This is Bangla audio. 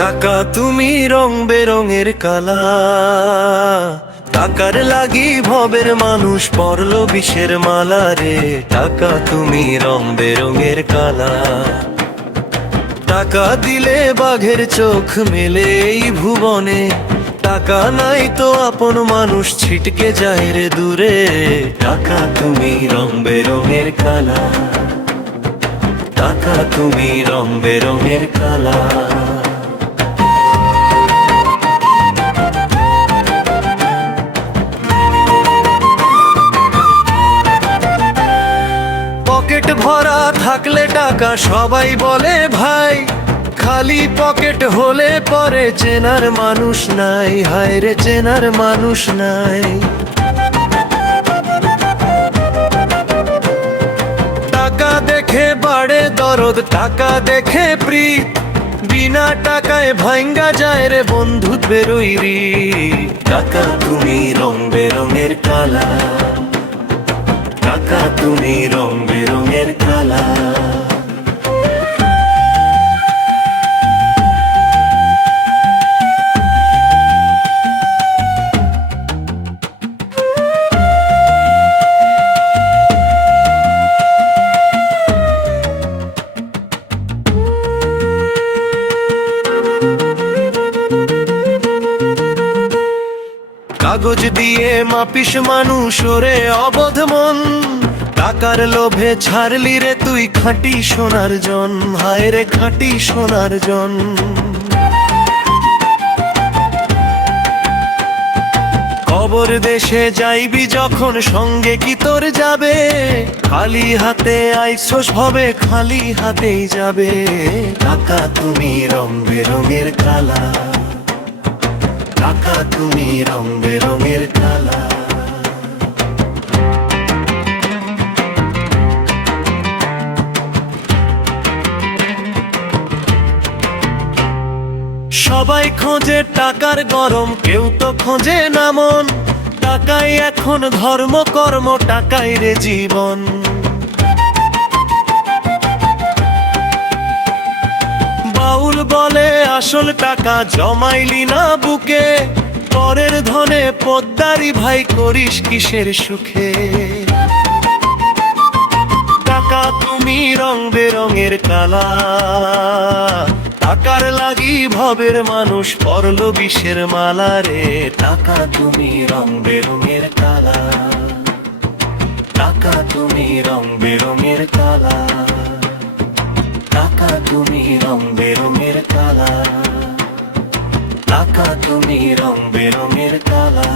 টাকা তুমি রং বেরঙের কালা, টাকার লাগি ভবের মানুষ পরলো বিষের মালা রে। টাকা তুমি রং বেরঙের কালা, টাকা দিলে বাঘের চোখ মেলে এই ভুবনে। টাকা নাই তো আপন মানুষ ছিটকে যায় রে দূরে। টাকা তুমি রং বেরঙের কালা, টাকা তুমি রং বেরঙের কালা। পকেট ভরা থাকলে টাকা সবাই বলে ভাই, খালি পকেট হলে পরে চেনার মানুষ নাই। হায় রে চেনার মানুষ নাই। টাকা দেখে বাড়ে দরদ, টাকা দেখে প্রীত, বিনা টাকায় ভাঙ্গা যায় রে বন্ধুত্বের রি। টাকা তুমি রং বেরঙের কালা, টাকা তুমি রং বেরঙের কালা। কাগজ দিয়ে মাপিস মানুষ ওরে অবধ মন, টাকার লোভে ছাড়লি রে তুই খাঁটি সোনার জন। হায় রে খাঁটি সোনার জন। কবর দেশে যাইবি যখন সঙ্গে কি তোর যাবে? খালি হাতে আইসোস হবে খালি হাতেই যাবে। টাকা তুমি রং বেরঙের কালা, টাকা তুমি রং বেরঙের কালা। সবাই খোঁজে টাকার গরম, কেউ তো খোঁজে না মন। টাকাই এখন ধর্ম কর্ম, টাকাই রে জীবন। বাউল বলে আসল টাকা জমাইলি না বুকে, পরের ধনে পোদ্দারি ভাই করিস কিসের সুখে। টাকা তুমি রং বেরঙের কালা, টাকার লাগি ভবের মানুষ পরলো বিষের মালা রে। টাকা তুমি রং বেরঙের কালা, টাকা তুমি রং বেরঙের কালা, টাকা তুমি রং বেরঙের কালা, টাকা তুমি রং বেরঙের কালা।